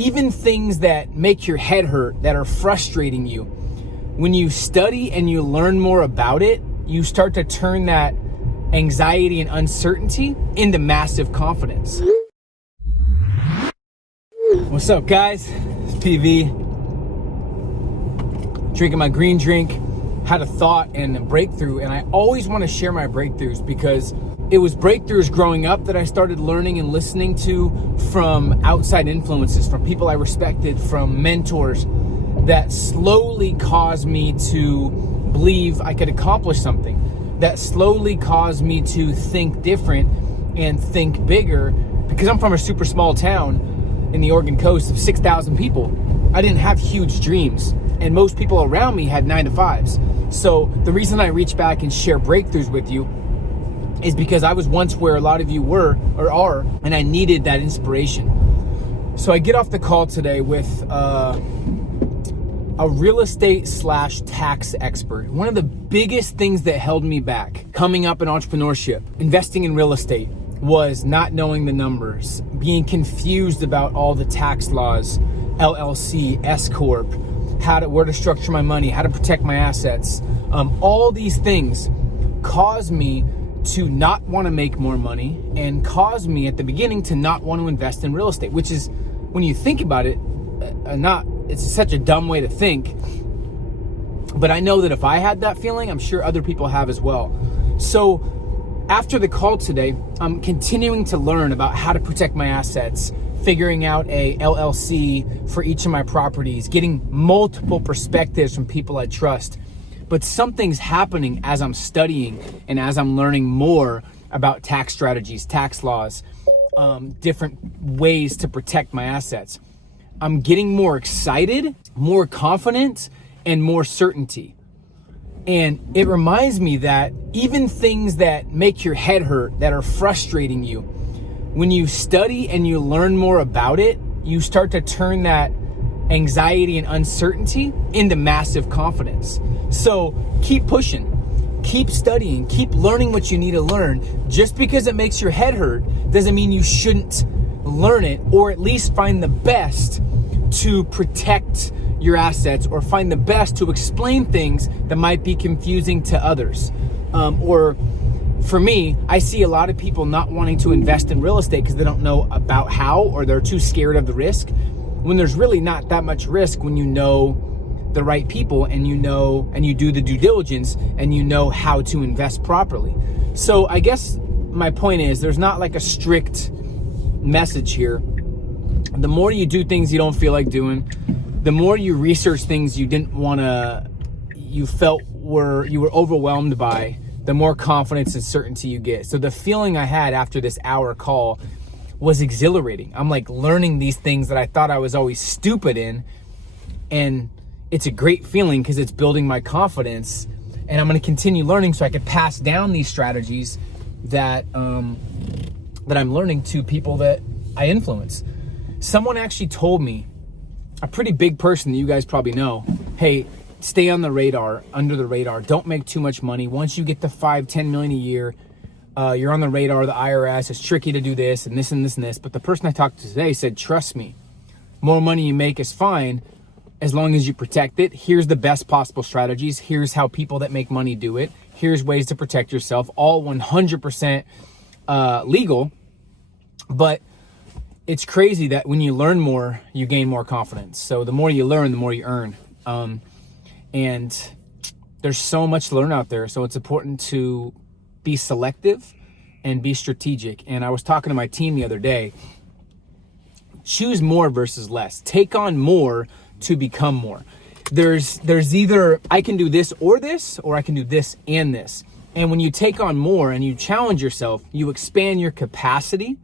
even things that make your head hurt, that are frustrating you, when you study and you learn more about it, you start to turn that anxiety and uncertainty into massive confidence. What's up, guys? It's PV. Drinking my green drink. Had a thought and a breakthrough, and I always want to share my breakthroughs because it was breakthroughs growing up that I started learning and listening to from outside influences, from people I respected, from mentors that slowly caused me to believe I could accomplish something, that slowly caused me to think different and think bigger. Because I'm from a super small town in the Oregon coast of 6,000 people, I didn't have huge dreams, and most people around me had 9-to-5s. So the reason I reach back and share breakthroughs with you is because I was once where a lot of you were or are, and I needed that inspiration. So I get off the call today with a real estate / tax expert. One of the biggest things that held me back coming up in entrepreneurship, investing in real estate, was not knowing the numbers, being confused about all the tax laws, LLC, S Corp, where to structure my money, how to protect my assets. All these things caused me to not want to make more money and caused me at the beginning to not want to invest in real estate, which is, when you think about it, it's such a dumb way to think. But I know that if I had that feeling, I'm sure other people have as well. So after the call today, I'm continuing to learn about how to protect my assets, figuring out a LLC for each of my properties, getting multiple perspectives from people I trust. But something's happening as I'm studying and as I'm learning more about tax strategies, tax laws, different ways to protect my assets. I'm getting more excited, more confident, and more certainty. And it reminds me that even things that make your head hurt, that are frustrating you, when you study and you learn more about it, you start to turn that anxiety and uncertainty into massive confidence. So keep pushing, keep studying, keep learning what you need to learn. Just because it makes your head hurt doesn't mean you shouldn't learn it, or at least find the best to protect your assets, or find the best to explain things that might be confusing to others. Or for me, I see a lot of people not wanting to invest in real estate because they don't know about how, or they're too scared of the risk, when there's really not that much risk when you know the right people and you know, and you do the due diligence and you know how to invest properly. So I guess my point is, there's not like a strict message here. The more you do things you don't feel like doing, the more you research things you didn't want to, you were overwhelmed by, the more confidence and certainty you get. So the feeling I had after this hour call was exhilarating. I'm like learning these things that I thought I was always stupid in, and it's a great feeling because it's building my confidence, and I'm going to continue learning so I can pass down these strategies that I'm learning to people that I influence. Someone actually told me, a pretty big person that you guys probably know, hey, stay on the radar, under the radar. Don't make too much money. Once you get to 5-10 million a year, you're on the radar. The IRS, it's tricky to do this and this and this and this. But the person I talked to today said, trust me, more money you make is fine as long as you protect it. Here's the best possible strategies. Here's how people that make money do it. Here's ways to protect yourself. All 100% legal. But it's crazy that when you learn more, you gain more confidence. So the more you learn, the more you earn. And there's so much to learn out there. So it's important to be selective and be strategic. And I was talking to my team the other day. Choose more versus less. Take on more to become more. There's either I can do this, or I can do this and this. And when you take on more and you challenge yourself, you expand your capacity,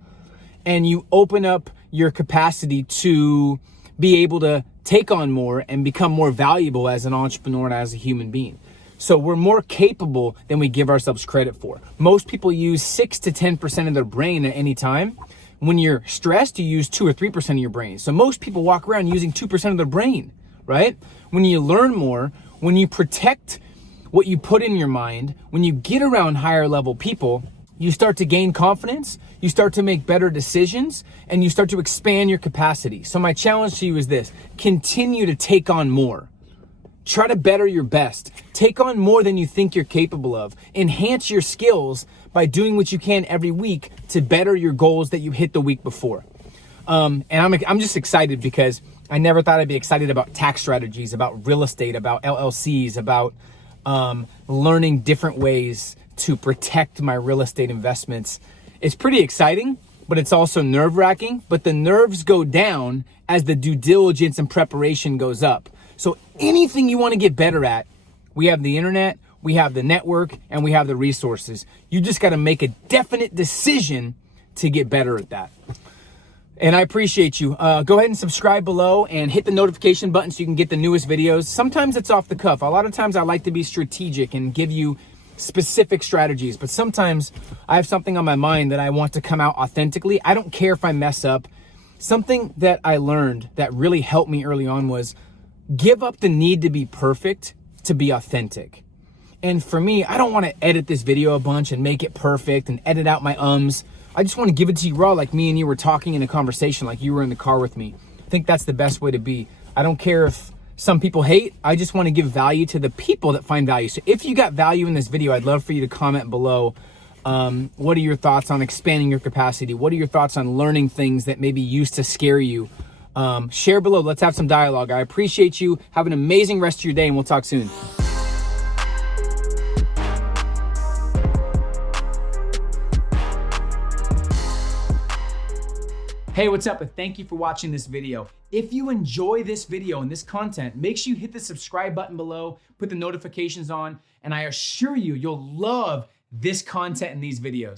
and you open up your capacity to be able to take on more and become more valuable as an entrepreneur and as a human being. So we're more capable than we give ourselves credit for. Most people use 6 to 10% of their brain at any time. When you're stressed, you use 2 or 3% of your brain. So most people walk around using 2% of their brain, right? When you learn more, when you protect what you put in your mind, when you get around higher level people, you start to gain confidence, you start to make better decisions, and you start to expand your capacity. So my challenge to you is this: continue to take on more. Try to better your best. Take on more than you think you're capable of. Enhance your skills by doing what you can every week to better your goals that you hit the week before. And I'm just excited because I never thought I'd be excited about tax strategies, about real estate, about LLCs, about learning different ways to protect my real estate investments. It's pretty exciting, but it's also nerve-wracking. But the nerves go down as the due diligence and preparation goes up. So anything you want to get better at, we have the internet, we have the network, and we have the resources. You just got to make a definite decision to get better at that. And I appreciate you. Go ahead and subscribe below and hit the notification button so you can get the newest videos. Sometimes it's off the cuff. A lot of times I like to be strategic and give you specific strategies, but sometimes I have something on my mind that I want to come out authentically. I don't care if I mess up. Something that I learned that really helped me early on was give up the need to be perfect to be authentic. And for me, I don't want to edit this video a bunch and make it perfect and edit out my ums. I just want to give it to you raw, like me and you were talking in a conversation, like you were in the car with me. I think that's the best way to be. I don't care if some people hate. I just want to give value to the people that find value. So if you got value in this video, I'd love for you to comment below. What are your thoughts on expanding your capacity? What are your thoughts on learning things that maybe used to scare you? Share below. Let's have some dialogue. I appreciate you. Have an amazing rest of your day, and we'll talk soon. Hey, what's up? And thank you for watching this video. If you enjoy this video and this content, make sure you hit the subscribe button below, put the notifications on, and I assure you, you'll love this content in these videos.